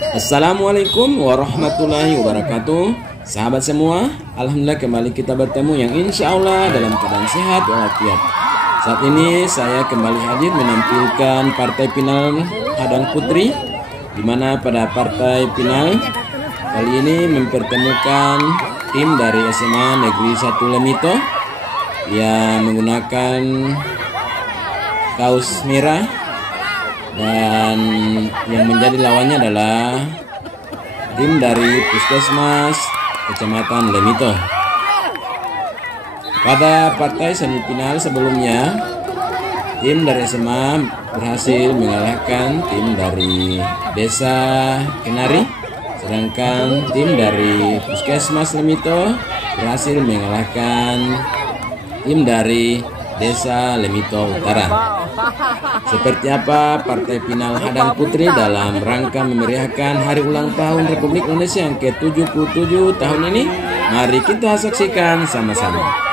Assalamualaikum warahmatullahi wabarakatuh. Sahabat semua, alhamdulillah kembali kita bertemu yang insya Allah dalam keadaan sehat walafiat. Saat ini saya kembali hadir menampilkan partai final Hadang Putri, di mana pada partai final kali ini mempertemukan tim dari SMA Negeri 1 Lemito yang menggunakan kaos merah, dan yang menjadi lawannya adalah tim dari Puskesmas Kecamatan Lemito. Pada partai semifinal sebelumnya, tim dari SMA berhasil mengalahkan tim dari Desa Kenari, sedangkan tim dari Puskesmas Lemito berhasil mengalahkan tim dari Desa Lemito Utara. Seperti apa partai final Hadang Putri dalam rangka memeriahkan hari ulang tahun Republik Indonesia yang ke-77 tahun ini? Mari kita saksikan sama-sama.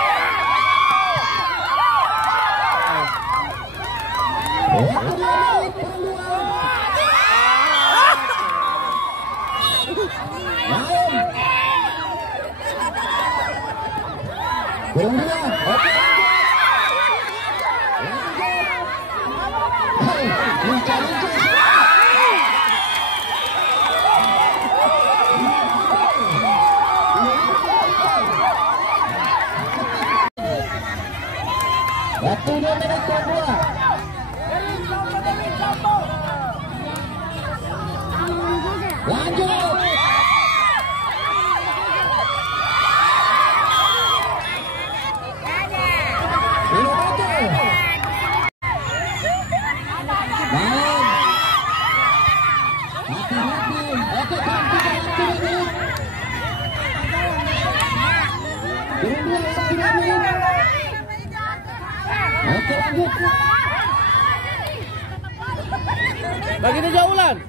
Waktunya menit kedua. Lanjut. Bagi dia jauhan.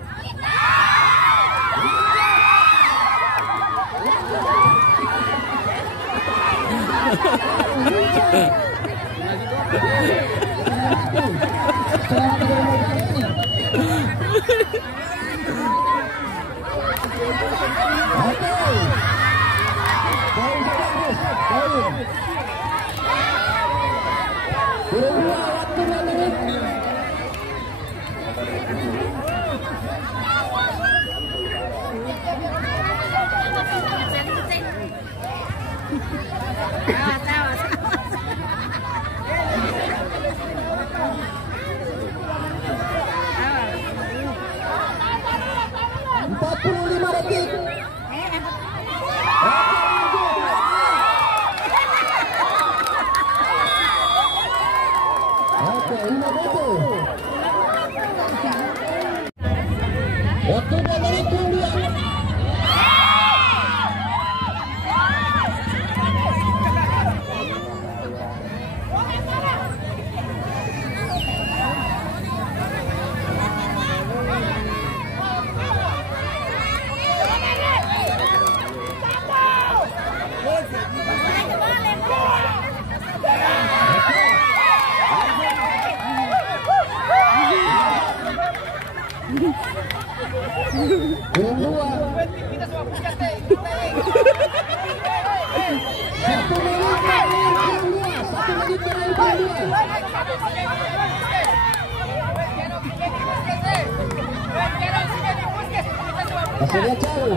Hasilnya jauh.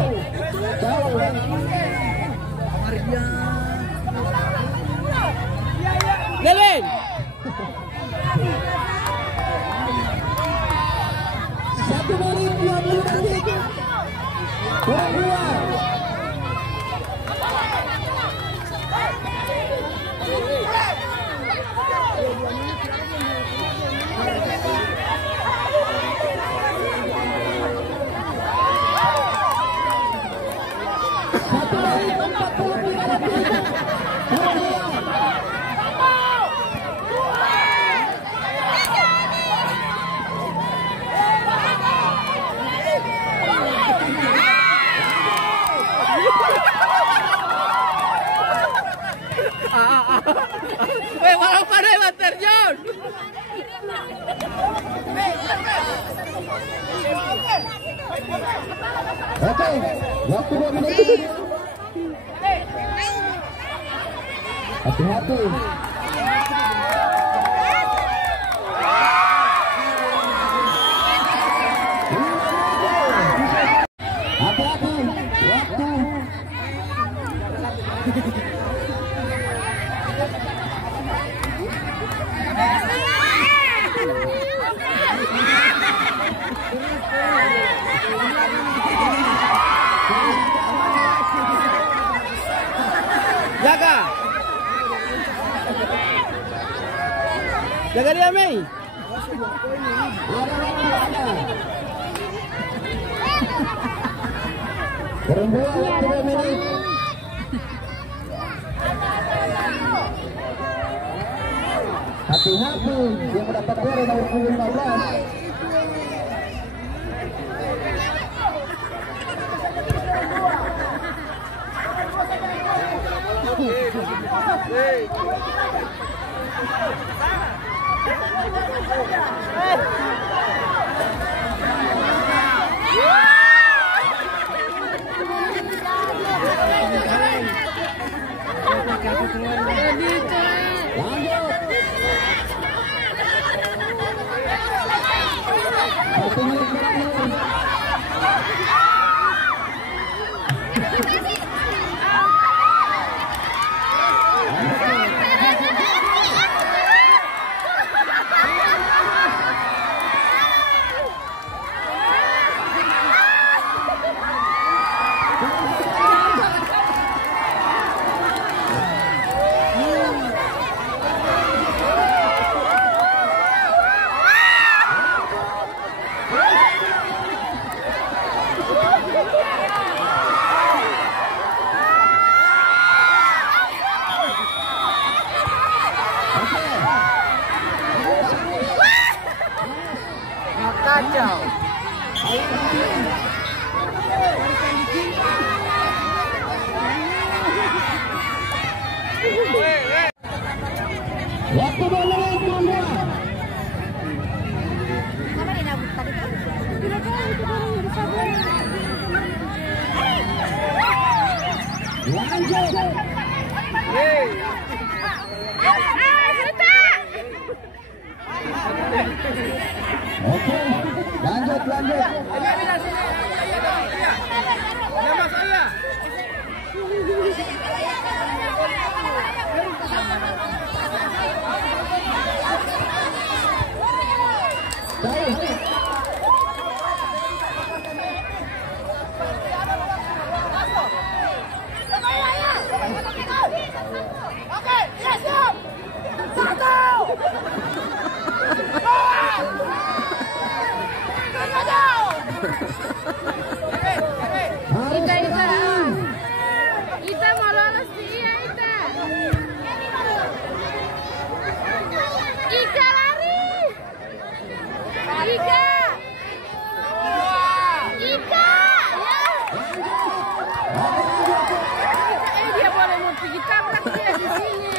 Nelin. 1 menit 20 detik. Kurang 2. Oke, waktu 2 menit. Hati-hati. Hati-hati. Waktu. Jaga. Jaga dia, Mei. Berembuk waktu 2 menit. Hati-hati yang mendapat bola nomor 15. Kacau. Waktu 2 menit. Lanjut. Oke, lanjut. Nama saya. Oke, ya siap. 1. Ita mau lolos dia, Ita. Ika lari. Ika. Ika. Ya. Dia boleh mau pergi tabrak dia di sini.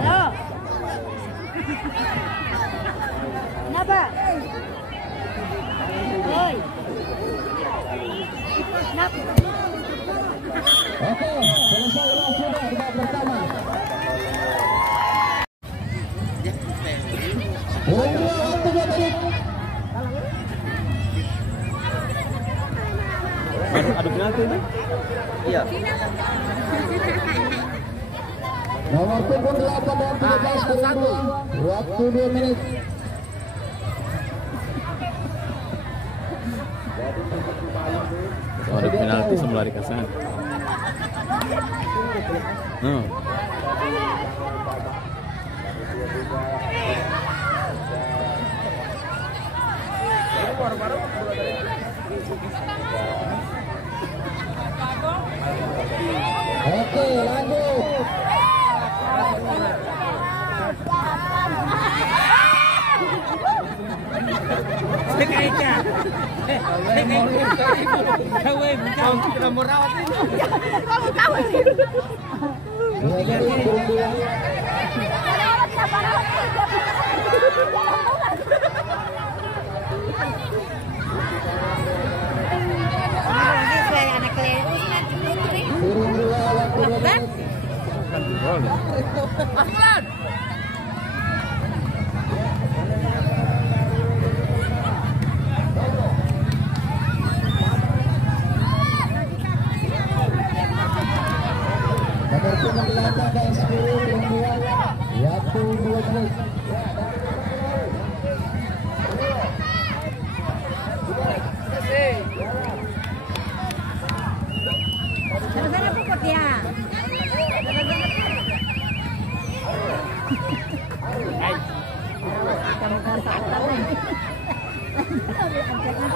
Halo. Kenapa? Oi. Kenapa? Oke, selesai sudah kita bersama. Adu penalti ini? Iya. Nomor punggung 8 dan 13 waktu 2 menit. Adu penalti melarikan sana. Oke, lanjut. Sana-sana puput ya.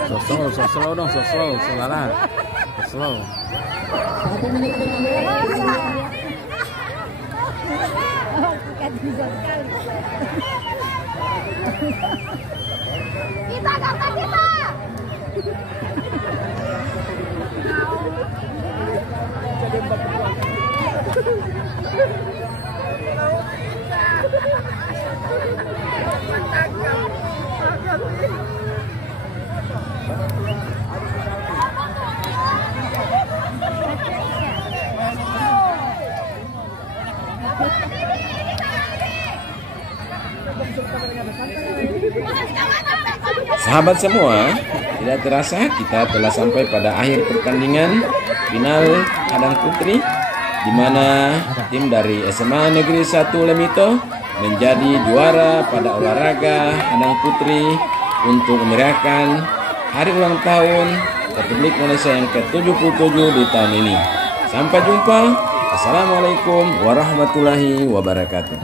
So slow dong, so slow. 1 menit berlalu. Kita kata kita. Sahabat semua, tidak terasa kita telah sampai pada akhir pertandingan final Hadang Putri, di mana tim dari SMA Negeri 1 Lemito menjadi juara pada olahraga Hadang Putri untuk merayakan hari ulang tahun Republik Indonesia yang ke-77 di tahun ini. Sampai jumpa. Assalamualaikum warahmatullahi wabarakatuh.